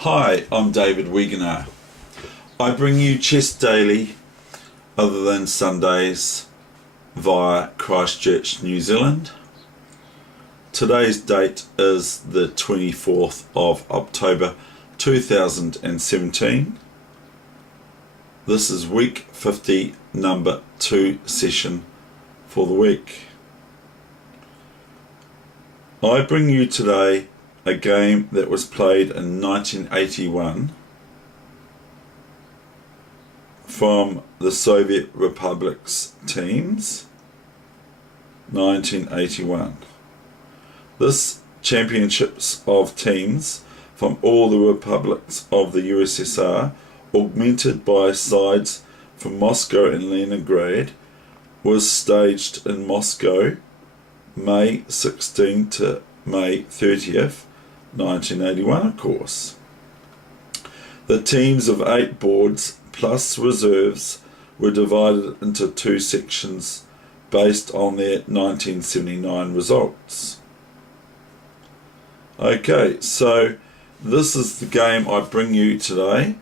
Hi, I'm David Weegenaar. I bring you chess daily, other than Sundays, via Christchurch, New Zealand. Today's date is the 24th of October 2017. This is week 50, number 2 session for the week. I bring you today a game that was played in 1981 from the Soviet Republic's teams. 1981. This championships of teams from all the republics of the USSR, augmented by sides from Moscow and Leningrad, was staged in Moscow May 16 to May 30th, 1981, of course. The teams of 8 boards plus reserves were divided into 2 sections based on their 1979 results. Okay, so this is the game I bring you today.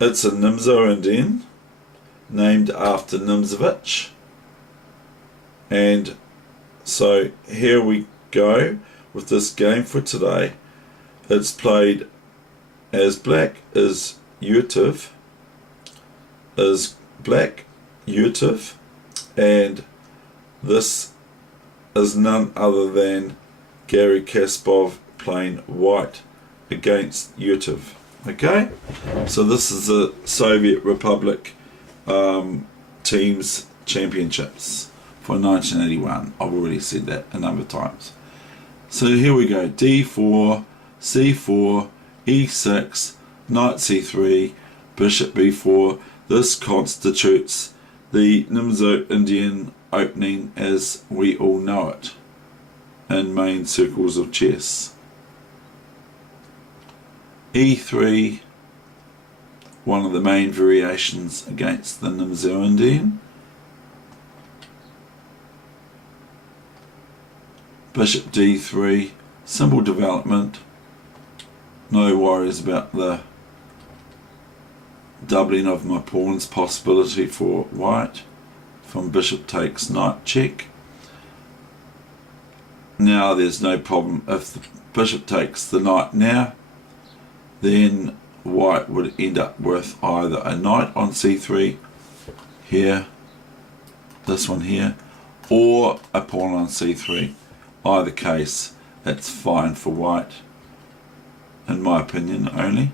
It's a Nimzo Indian named after Nimzovich, and so here we go with this game for today. It's played as black is Yutiv, and this is none other than Garry Kasparov playing white against Yutiv. Okay, so this is the Soviet Republic teams championships for 1981. I've already said that a number of times. So here we go. D4, C4, E6, Knight C3, Bishop B4. This constitutes the Nimzo Indian opening as we all know it in main circles of chess. E3, one of the main variations against the Nimzo Indian. Bishop D3, simple development, no worries about the doubling of my pawns possibility for white from bishop takes knight check. Now there's no problem. If the bishop takes the knight now, then white would end up with either a knight on C3 here, this one here, or a pawn on C3. Either case, it's fine for white, in my opinion only.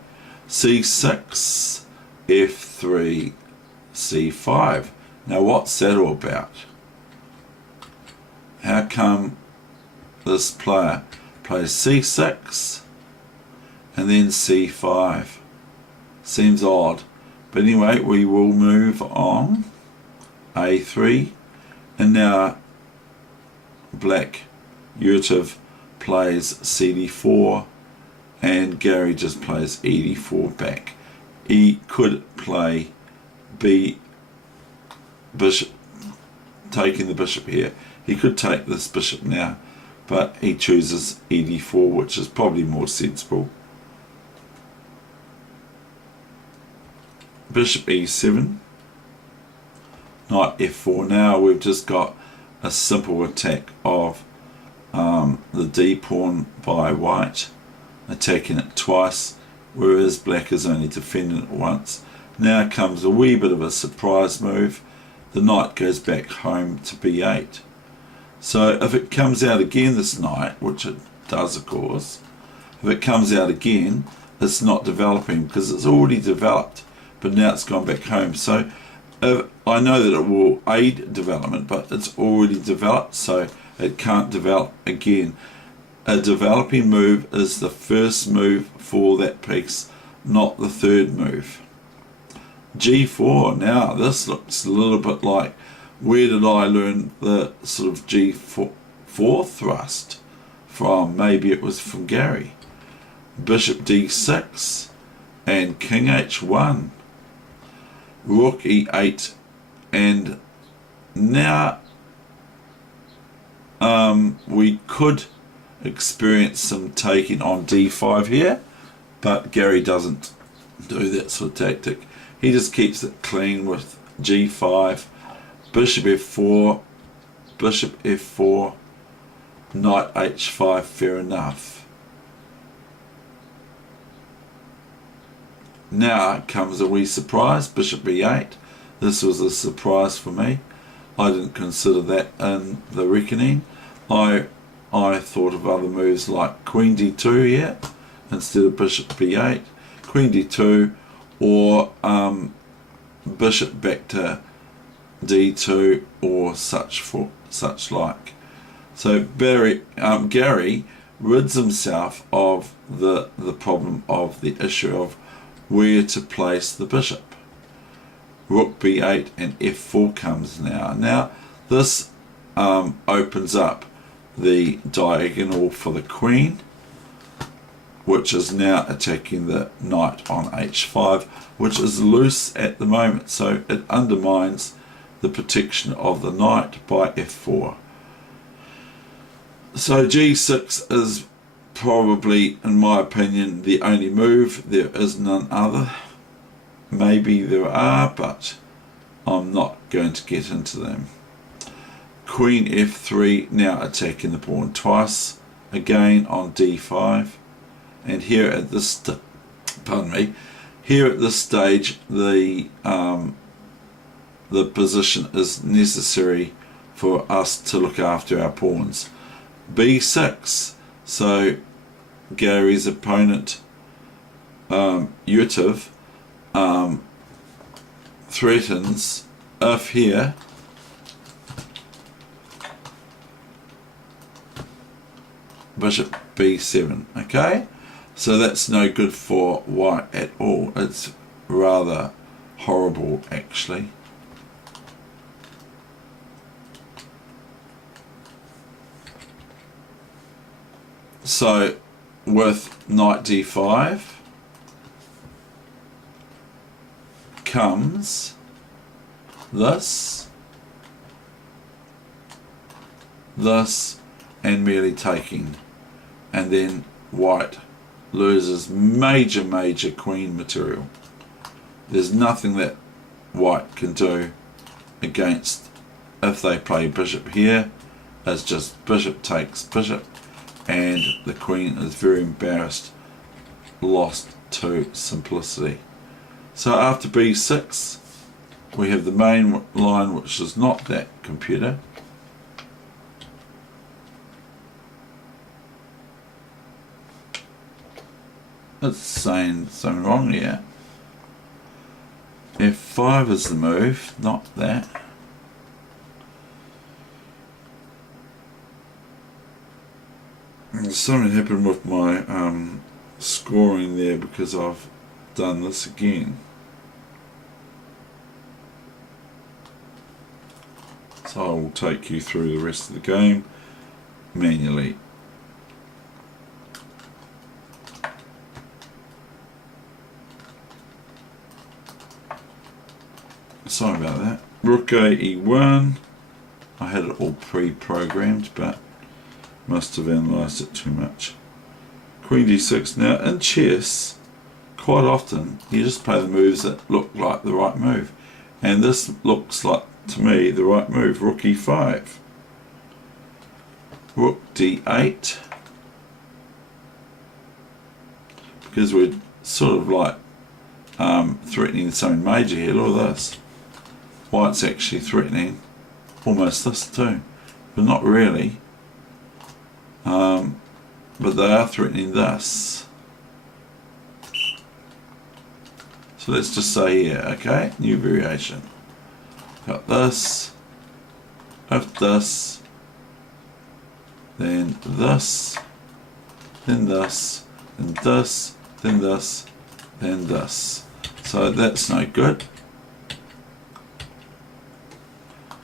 C6, F3, C5. Now what's that all about? How come this player plays C6 and then C5? Seems odd. But anyway, we will move on. A3, and now black Yutiv plays CD4 and Garry just plays ED4 back. He could play B, bishop, taking the bishop here. He could take this bishop now, but he chooses ED4, which is probably more sensible. Bishop E7, Knight F4. Now we've just got a simple attack of the D pawn by white, attacking it twice, whereas black is only defending it once. Now comes a wee bit of a surprise move. The knight goes back home to B8. So if it comes out again this knight, which it does of course, if it comes out again, it's not developing because it's already developed, but now it's gone back home. So I know that it will aid development, but it's already developed, so it can't develop again. A developing move is the first move for that piece, not the third move. G4, now this looks a little bit like, where did I learn the sort of G4 thrust from? Maybe it was from Garry. Bishop D6 and King H1. Rook E8, and now we could experience some taking on D5 here, But Gary doesn't do that sort of tactic. He just keeps it clean with g5, bishop f4, bishop f4, knight h5, fair enough. Now comes a wee surprise, bishop e8. This was a surprise for me. I didn't consider that in the reckoning. I thought of other moves like queen d2 here instead of bishop b8, queen d2, or bishop back to d2 or such like. So Gary rids himself of the problem of the issue of where to place the bishop. Rook b8 and f4 comes now. Now this opens up the diagonal for the queen, which is now attacking the knight on h5, which is loose at the moment, so it undermines the protection of the knight by f4. So g6 is probably, in my opinion, the only move. There is none other. Maybe there are, but I'm not going to get into them. Queen f3, now attacking the pawn twice, again on d5. And here at this, here at this stage, the position is necessary for us to look after our pawns. b6, so Gary's opponent, Yutiv, threatens if here bishop b7, okay? So that's no good for white at all. It's rather horrible actually. So with knight d5 comes this, and merely taking, and then white loses major queen material. There's nothing that white can do against if they play bishop here. It's just bishop takes bishop, and the queen is very embarrassed, lost to simplicity. So after b6 we have the main line, which is not that computer. It's saying something wrong here. f5 is the move, not that. Something happened with my scoring there because I've done this again. So I will take you through the rest of the game manually. Sorry about that. Rook a e1. I had it all pre-programmed, but must have analysed it too much. Queen d6. Now in chess, quite often you just play the moves that look like the right move, and this looks like, to me, the right move. Rook e5. Rook d8. Because we're sort of like threatening something major here. Look at this. White's actually threatening almost this too, but not really. But they are threatening this. So let's just say here, okay, new variation. Got this, if this, then this, then this, then this, then this, then this. So that's no good.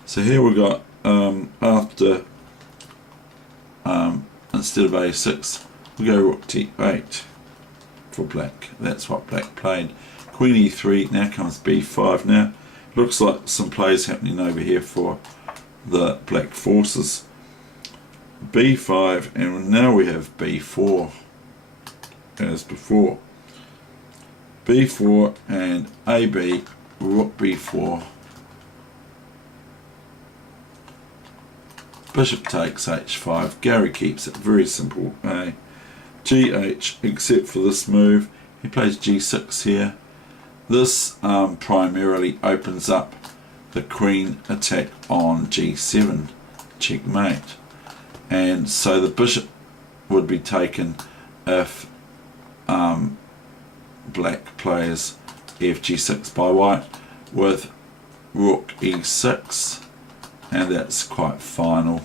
So here we got after instead of a6 we go rook t8 for black. That's what black played. Queen e3. Now comes b5. Now looks like some plays happening over here for the black forces. b5, and now we have b4 as before. b4 and AB, rook b4, bishop takes h5. Gary keeps it very simple. GH, except for this move, he plays g6 here. This primarily opens up the queen attack on g7, checkmate. And so the bishop would be taken if black plays fg6 by white with rook e6, and that's quite final,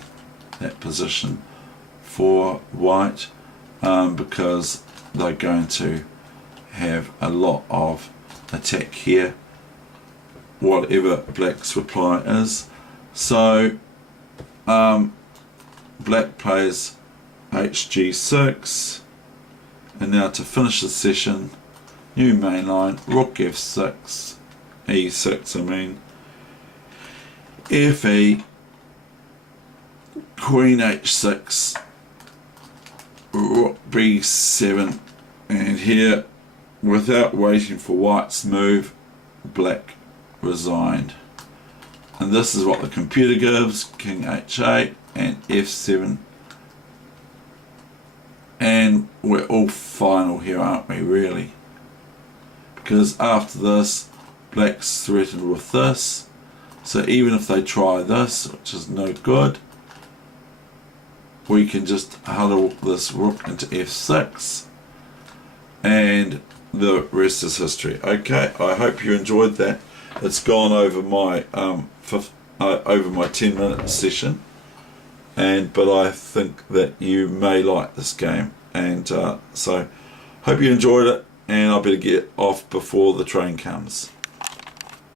that position for white, because they're going to have a lot of attack here, whatever black's reply is. So black plays hg6, and now to finish the session, new main line, rook f6, e6 I mean, fe, queen h6, rook b7, and here, without waiting for white's move, black resigned. And this is what the computer gives, king h8 and f7. And we're all final here, aren't we, really? Because after this, black's threatened with this. So even if they try this, which is no good, we can just huddle this rook into f6, and the rest is history. Okay, I hope you enjoyed that. It's gone over my over my 10-minute session, but I think that you may like this game, and so hope you enjoyed it, and I better get off before the train comes.